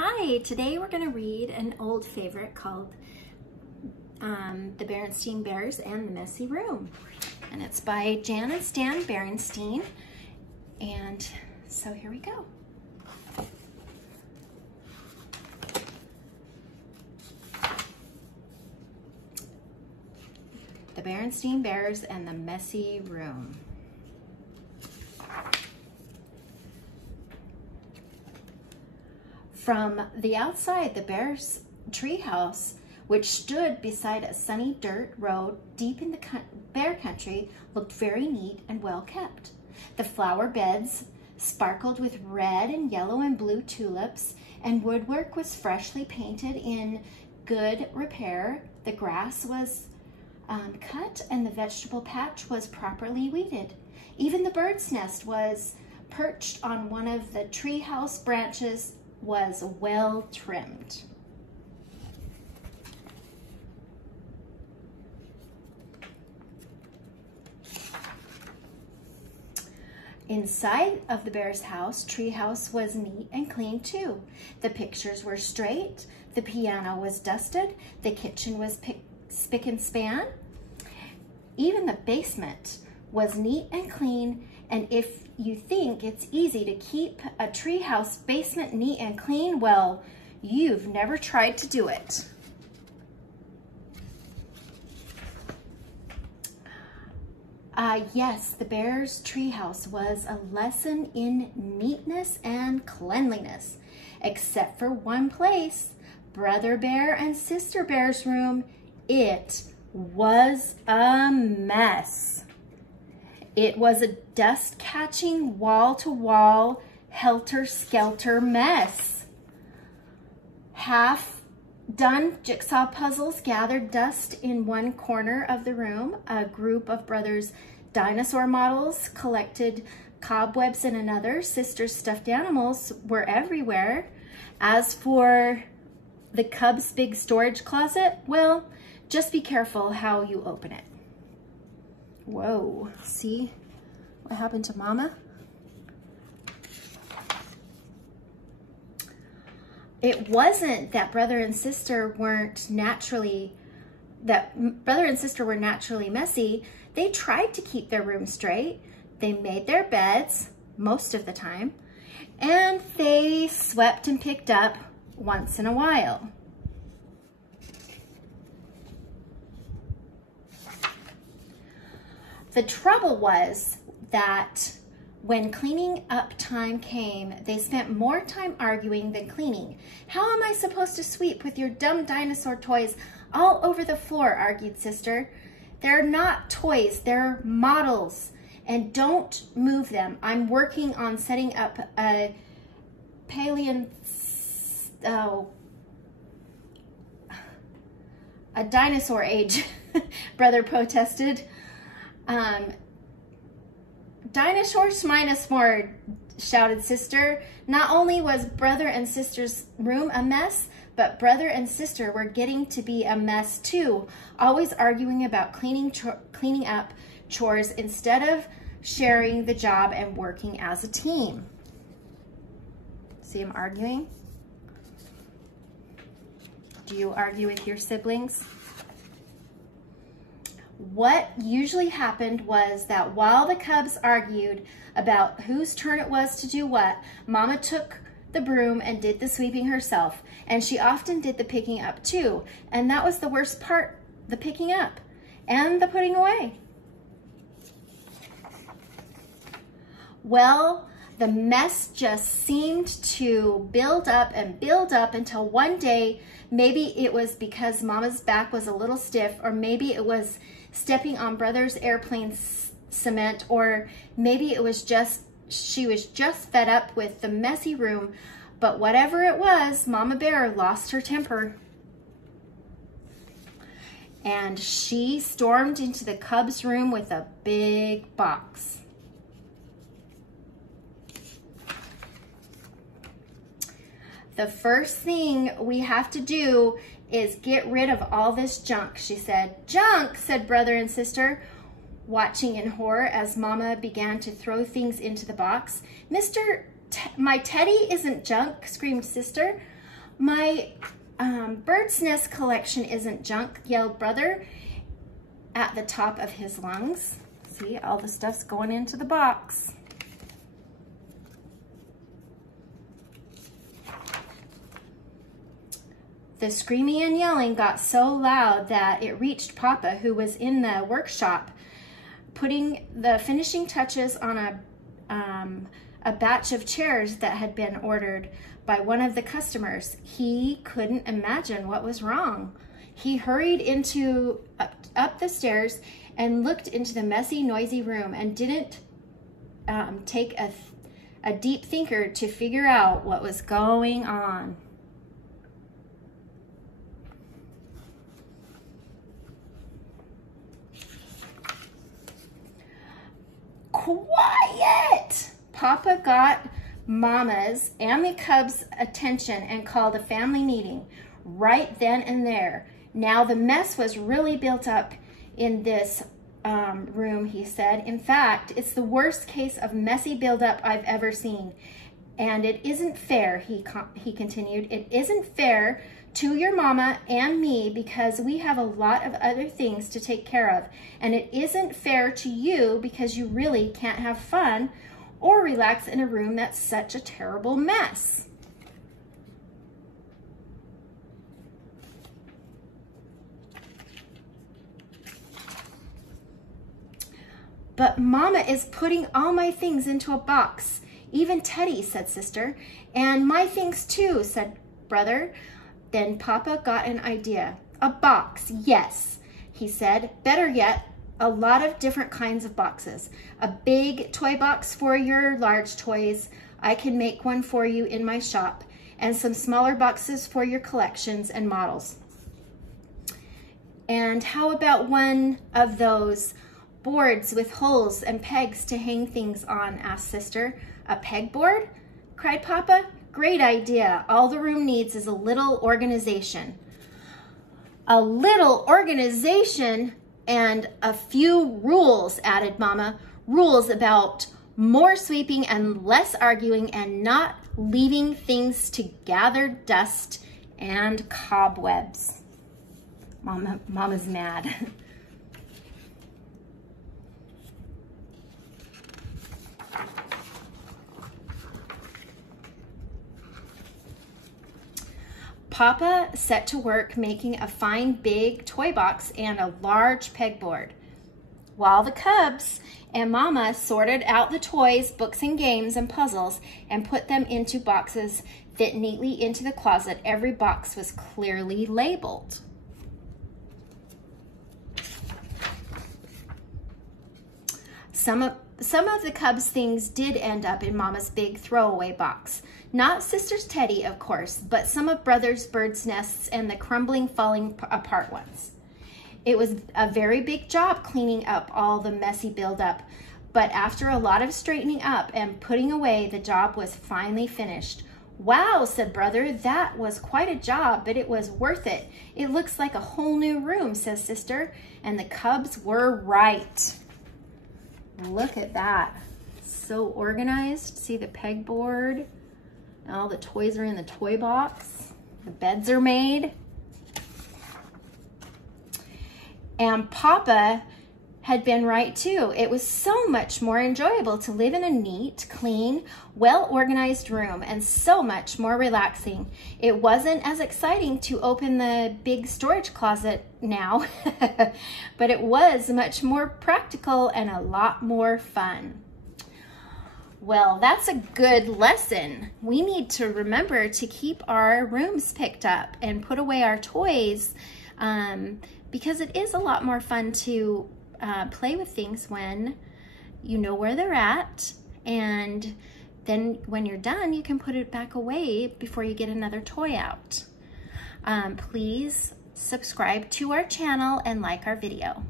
Hi, today we're going to read an old favorite called The Berenstain Bears and the Messy Room. And it's by Jan and Stan Berenstain. And so here we go. The Berenstain Bears and the Messy Room. From the outside, the Bears' treehouse, which stood beside a sunny dirt road deep in the bear country, looked very neat and well kept. The flower beds sparkled with red and yellow and blue tulips, and woodwork was freshly painted in good repair. The grass was cut and the vegetable patch was properly weeded. Even the bird's nest was perched on one of the treehouse branches was well trimmed. Inside of the bear's treehouse was neat and clean too. The pictures were straight, the piano was dusted, the kitchen was spick and span. Even the basement was neat and clean, and if you think it's easy to keep a treehouse basement neat and clean, well, you've never tried to do it. Yes, the bear's treehouse was a lesson in neatness and cleanliness, except for one place, Brother Bear and Sister Bear's room. It was a mess. It was a dust-catching, wall-to-wall, helter-skelter mess. Half-done jigsaw puzzles gathered dust in one corner of the room. A group of brothers' dinosaur models collected cobwebs in another. Sisters' stuffed animals were everywhere. As for the cub's big storage closet, well, just be careful how you open it. Whoa, see what happened to Mama? It wasn't that brother and sister were naturally messy. They tried to keep their room straight. They made their beds most of the time, and they swept and picked up once in a while. The trouble was that when cleaning up time came, they spent more time arguing than cleaning. How am I supposed to sweep with your dumb dinosaur toys all over the floor, argued Sister. They're not toys, they're models, and don't move them. I'm working on setting up a dinosaur age, Brother protested. Dinosaurs minus more, shouted Sister. Not only was Brother and Sister's room a mess, but Brother and Sister were getting to be a mess too, always arguing about cleaning up chores instead of sharing the job and working as a team. See them arguing? Do you argue with your siblings? What usually happened was that while the cubs argued about whose turn it was to do what, Mama took the broom and did the sweeping herself, and she often did the picking up too, and that was the worst part, the picking up and the putting away. Well, the mess just seemed to build up and build up until one day, maybe it was because Mama's back was a little stiff, or maybe it was stepping on Brother's airplane cement, or maybe it was just she was just fed up with the messy room. But whatever it was, Mama Bear lost her temper, and she stormed into the cub's room with a big box. The first thing we have to do is get rid of all this junk, she said. Junk, said Brother and Sister, watching in horror as Mama began to throw things into the box. My teddy isn't junk, screamed Sister. My bird's nest collection isn't junk, yelled Brother at the top of his lungs. See, all the stuff's going into the box. The screaming and yelling got so loud that it reached Papa, who was in the workshop, putting the finishing touches on a batch of chairs that had been ordered by one of the customers. He couldn't imagine what was wrong. He hurried up the stairs and looked into the messy, noisy room and didn't take a deep thinker to figure out what was going on. Quiet! Papa got Mama's and the cubs' attention and called a family meeting right then and there. Now the mess was really built up in this room, he said. In fact, it's the worst case of messy buildup I've ever seen. And it isn't fair, he continued. It isn't fair to your mama and me because we have a lot of other things to take care of. And it isn't fair to you because you really can't have fun or relax in a room that's such a terrible mess. But Mama is putting all my things into a box. Even Teddy, said Sister. And my things too, said Brother. Then Papa got an idea. A box, yes, he said. Better yet, a lot of different kinds of boxes. A big toy box for your large toys. I can make one for you in my shop. And some smaller boxes for your collections and models. And how about one of those boards with holes and pegs to hang things on, asked Sister. A pegboard? Cried Papa. Great idea. All the room needs is a little organization. A little organization and a few rules, added Mama. Rules about more sweeping and less arguing and not leaving things to gather dust and cobwebs. Mama's mad. Papa set to work making a fine big toy box and a large pegboard, while the cubs and Mama sorted out the toys, books and games and puzzles and put them into boxes fit neatly into the closet. Every box was clearly labeled. Some of the cubs' things did end up in Mama's big throwaway box. Not Sister's Teddy, of course, but some of Brother's bird's nests and the crumbling, falling apart ones. It was a very big job cleaning up all the messy buildup, but after a lot of straightening up and putting away, the job was finally finished. Wow, said Brother, that was quite a job, but it was worth it. It looks like a whole new room, says Sister, and the cubs were right. Look at that. So organized. See the pegboard? All the toys are in the toy box. The beds are made. And Papa had been right too. It was so much more enjoyable to live in a neat, clean, well-organized room and so much more relaxing. It wasn't as exciting to open the big storage closet now, but it was much more practical and a lot more fun. Well, that's a good lesson. We need to remember to keep our rooms picked up and put away our toys because it is a lot more fun to play with things when you know where they're at, and then when you're done, you can put it back away before you get another toy out. Please subscribe to our channel and like our video.